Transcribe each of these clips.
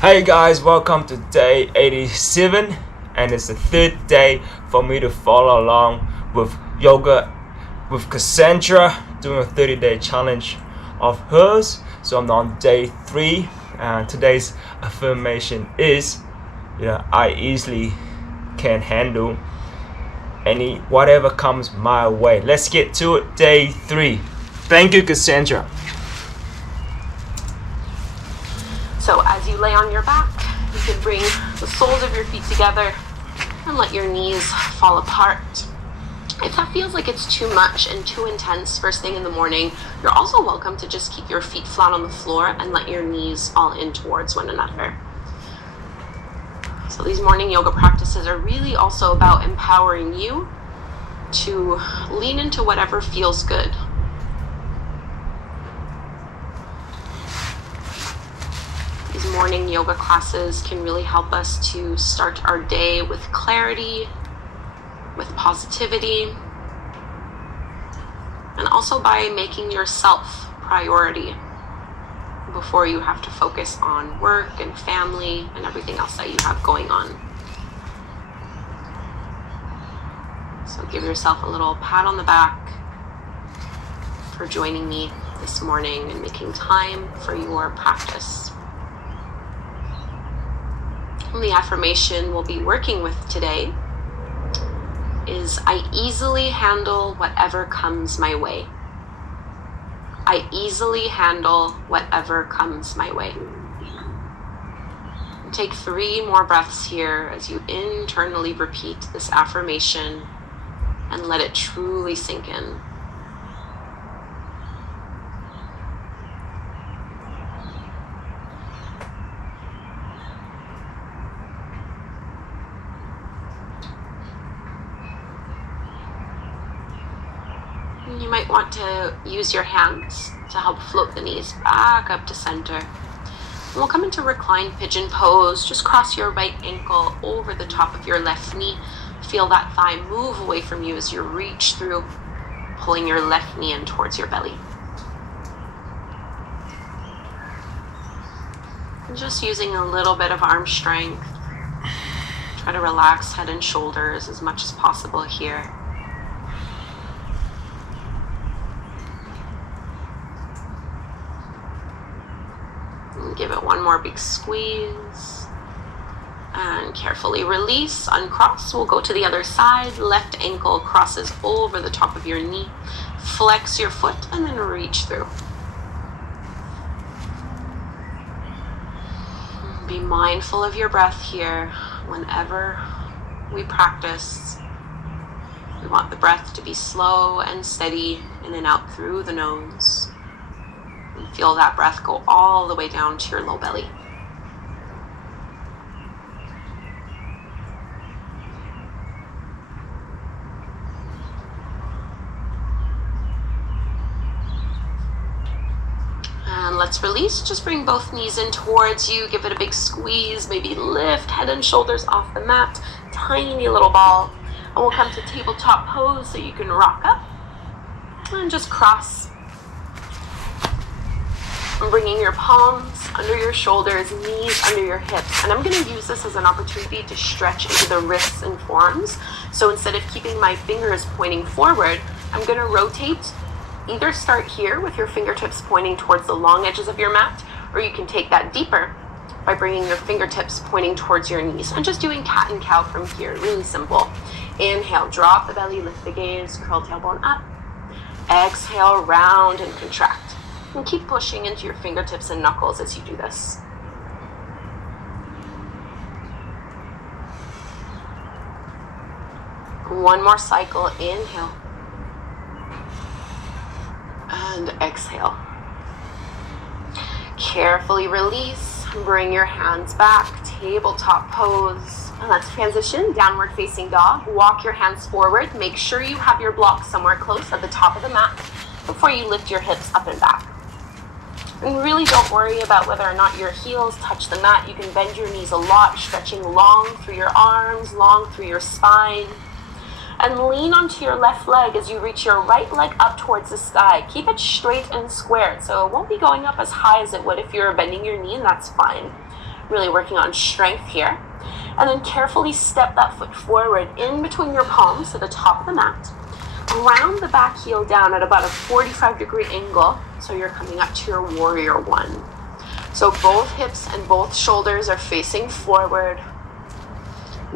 Hey guys, welcome to day 87, and it's the third day for me to follow along with yoga with Cassandra, doing a 30-day challenge of hers. So I'm on day 3, and today's affirmation is, I easily can handle whatever comes my way. Let's get to it. Day 3. Thank you, Cassandra. So as you lay on your back, you can bring the soles of your feet together and let your knees fall apart. If that feels like it's too much and too intense first thing in the morning, you're also welcome to just keep your feet flat on the floor and let your knees fall in towards one another. So these morning yoga practices are really also about empowering you to lean into whatever feels good. These morning yoga classes can really help us to start our day with clarity, with positivity, and also by making yourself priority before you have to focus on work and family and everything else that you have going on. So give yourself a little pat on the back for joining me this morning and making time for your practice. And the affirmation we'll be working with today is, I easily handle whatever comes my way. I easily handle whatever comes my way. And take 3 more breaths here as you internally repeat this affirmation and let it truly sink in. You might want to use your hands to help float the knees back up to center. And we'll come into reclined pigeon pose. Just cross your right ankle over the top of your left knee. Feel that thigh move away from you as you reach through, pulling your left knee in towards your belly. And just using a little bit of arm strength. Try to relax head and shoulders as much as possible here. Give it one more big squeeze and carefully release, uncross. We'll go to the other side. Left ankle crosses over the top of your knee. Flex your foot and then reach through. Be mindful of your breath here. Whenever we practice, we want the breath to be slow and steady in and out through the nose. And feel that breath go all the way down to your low belly. And let's release. Just bring both knees in towards you. Give it a big squeeze. Maybe lift head and shoulders off the mat. Tiny little ball. And we'll come to tabletop pose so you can rock up. And just cross. And bringing your palms under your shoulders, knees under your hips. And I'm going to use this as an opportunity to stretch into the wrists and forearms. So instead of keeping my fingers pointing forward, I'm going to rotate. Either start here with your fingertips pointing towards the long edges of your mat, or you can take that deeper by bringing your fingertips pointing towards your knees. I'm just doing cat and cow from here, really simple. Inhale, drop the belly, lift the gaze, curl tailbone up. Exhale, round and contract. And keep pushing into your fingertips and knuckles as you do this. One more cycle, inhale. And exhale. Carefully release, bring your hands back, tabletop pose. And let's transition, downward facing dog. Walk your hands forward. Make sure you have your block somewhere close at the top of the mat before you lift your hips up and back. And really don't worry about whether or not your heels touch the mat. You can bend your knees a lot, stretching long through your arms, long through your spine. And lean onto your left leg as you reach your right leg up towards the sky. Keep it straight and squared, so it won't be going up as high as it would if you're bending your knee, and that's fine. Really working on strength here. And then carefully step that foot forward in between your palms to the top of the mat. Ground the back heel down at about a 45-degree angle, so you're coming up to your warrior one. So both hips and both shoulders are facing forward.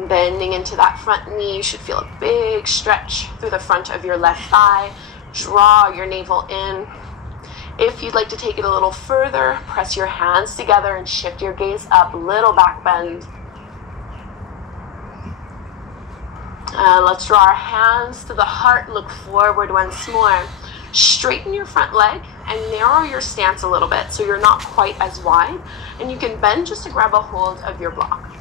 Bending into that front knee, you should feel a big stretch through the front of your left thigh. Draw your navel in. If you'd like to take it a little further, press your hands together and shift your gaze up, little back bend. Let's draw our hands to the heart, look forward once more. Straighten your front leg and narrow your stance a little bit so you're not quite as wide, and you can bend just to grab a hold of your block.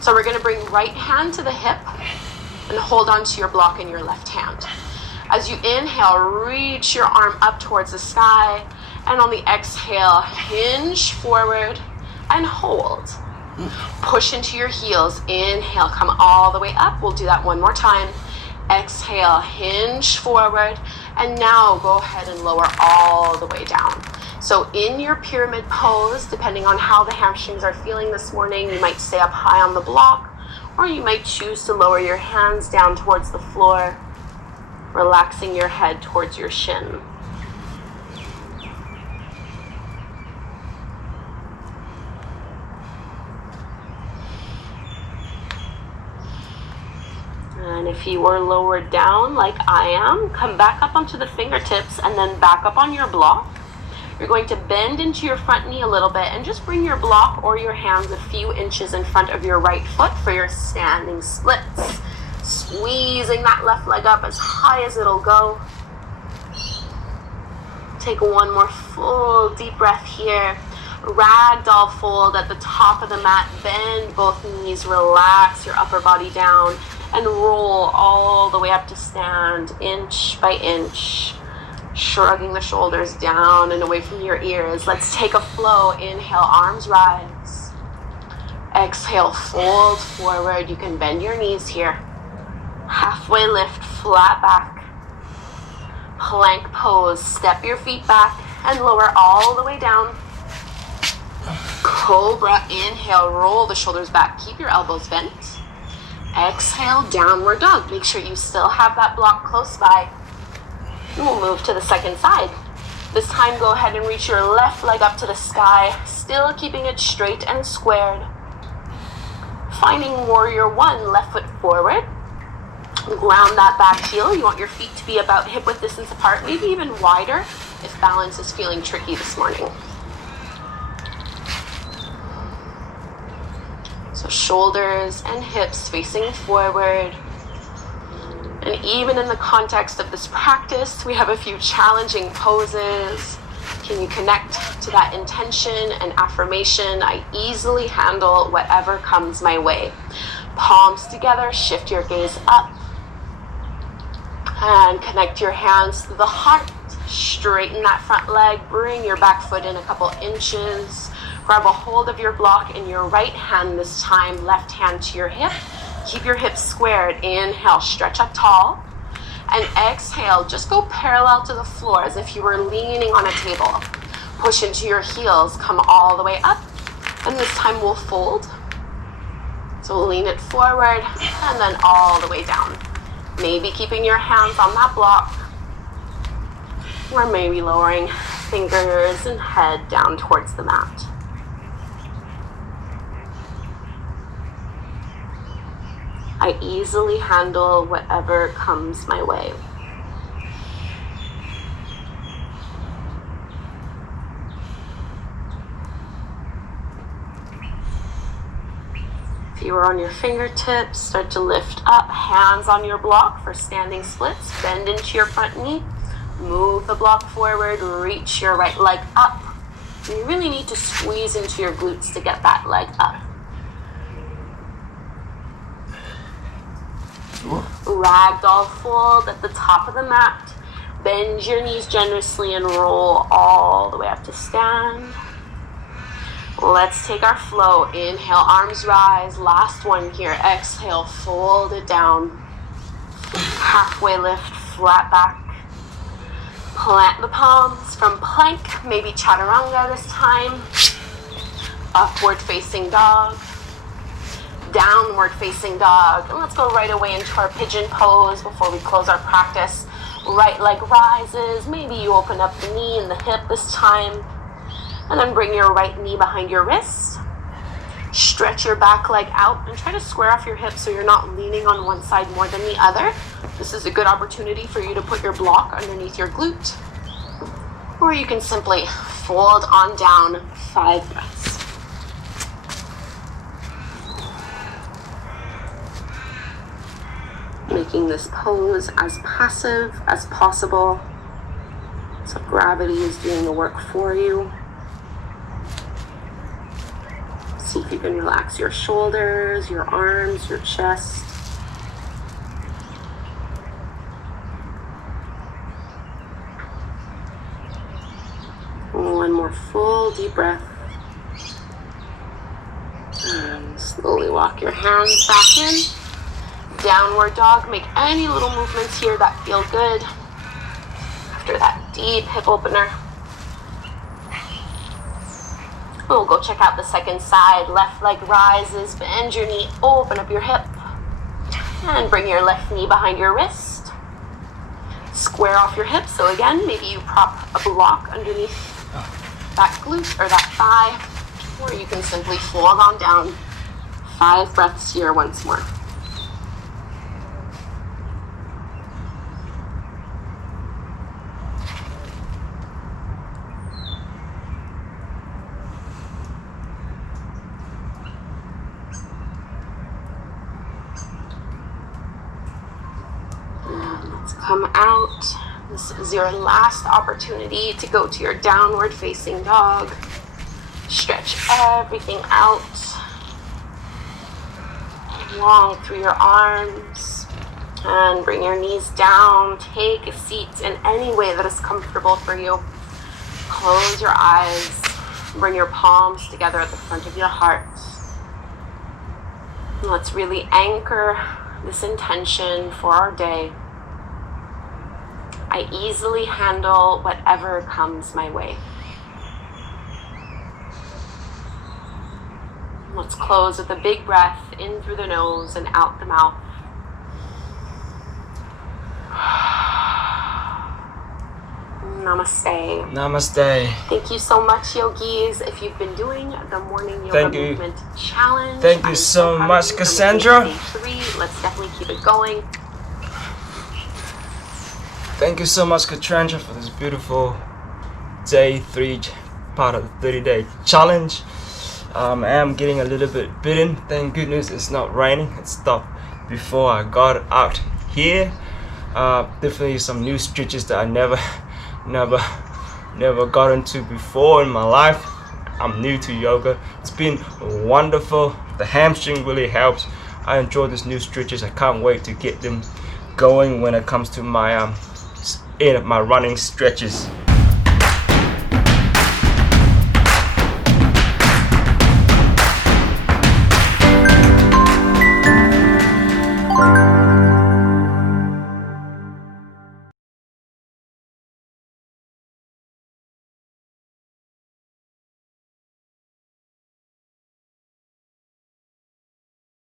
So we're going to bring right hand to the hip and hold on to your block in your left hand. As you inhale, reach your arm up towards the sky, and on the exhale, hinge forward and hold. Push into your heels. Inhale, come all the way up. We'll do that one more time. Exhale, hinge forward, and now go ahead and lower all the way down. So in your pyramid pose, depending on how the hamstrings are feeling this morning, you might stay up high on the block, or you might choose to lower your hands down towards the floor, relaxing your head towards your shin. And if you were lowered down like I am, come back up onto the fingertips and then back up on your block. You're going to bend into your front knee a little bit and just bring your block or your hands a few inches in front of your right foot for your standing splits. Squeezing that left leg up as high as it'll go. Take one more full deep breath here. Ragdoll fold at the top of the mat. Bend both knees, relax your upper body down, and roll all the way up to stand, inch by inch. Shrugging the shoulders down and away from your ears. Let's take a flow. Inhale, arms rise. Exhale, fold forward. You can bend your knees here. Halfway lift, flat back. Plank pose. Step your feet back and lower all the way down. Cobra, inhale, roll the shoulders back. Keep your elbows bent. Exhale, downward dog. Make sure you still have that block close by. We'll move to the second side. This time, go ahead and reach your left leg up to the sky, still keeping it straight and squared. Finding warrior one, left foot forward. Ground that back heel. You want your feet to be about hip width distance apart, maybe even wider if balance is feeling tricky this morning. So shoulders and hips facing forward. And even in the context of this practice, we have a few challenging poses. Can you connect to that intention and affirmation? I easily handle whatever comes my way. Palms together, shift your gaze up. And connect your hands to the heart. Straighten that front leg, bring your back foot in a couple inches. Grab a hold of your block in your right hand this time, left hand to your hip. Keep your hips squared. Inhale, stretch up tall. And exhale, just go parallel to the floor as if you were leaning on a table. Push into your heels, come all the way up. And this time we'll fold. So we'll lean it forward and then all the way down. Maybe keeping your hands on that block. Or maybe lowering fingers and head down towards the mat. I easily handle whatever comes my way. If you are on your fingertips, start to lift up, hands on your block for standing splits. Bend into your front knee, move the block forward, reach your right leg up. You really need to squeeze into your glutes to get that leg up. Ragdoll fold at the top of the mat. Bend your knees generously and roll all the way up to stand. Let's take our flow. Inhale, arms rise. Last one here. Exhale, fold it down. Halfway lift, flat back. Plant the palms from plank, maybe chaturanga this time. Upward facing dog, downward facing dog, and let's go right away into our pigeon pose before we close our practice. Right leg rises, maybe you open up the knee and the hip this time, and then bring your right knee behind your wrist. Stretch your back leg out and try to square off your hips so you're not leaning on one side more than the other. This is a good opportunity for you to put your block underneath your glute. Or you can simply fold on down, 5 breaths. Making this pose as passive as possible, so gravity is doing the work for you. See if you can relax your shoulders, your arms, your chest. One more full deep breath. And slowly walk your hands back in. Downward dog. Make any little movements here that feel good. After that deep hip opener. We'll go check out the second side. Left leg rises, bend your knee, open up your hip. And bring your left knee behind your wrist. Square off your hips. So again, maybe you prop a block underneath that glute or that thigh. Or you can simply fold on down. 5 breaths here once more. Come out. This is your last opportunity to go to your downward facing dog. Stretch everything out. Long through your arms. And bring your knees down. Take a seat in any way that is comfortable for you. Close your eyes. Bring your palms together at the front of your heart. And let's really anchor this intention for our day. I easily handle whatever comes my way. Let's close with a big breath in through the nose and out the mouth. Namaste. Namaste. Thank you so much, yogis. If you've been doing the morning yoga movement challenge, thank you so much, Cassandra. Let's definitely keep it going. Thank you so much, Cassandra, for this beautiful day 3 part of the 30-day challenge. I am getting a little bit bitten. Thank goodness it's not raining. It stopped before I got out here. Definitely some new stretches that I never got into before in my life. I'm new to yoga. It's been wonderful. The hamstring really helps. I enjoy these new stretches. I can't wait to get them going when it comes to my my running stretches.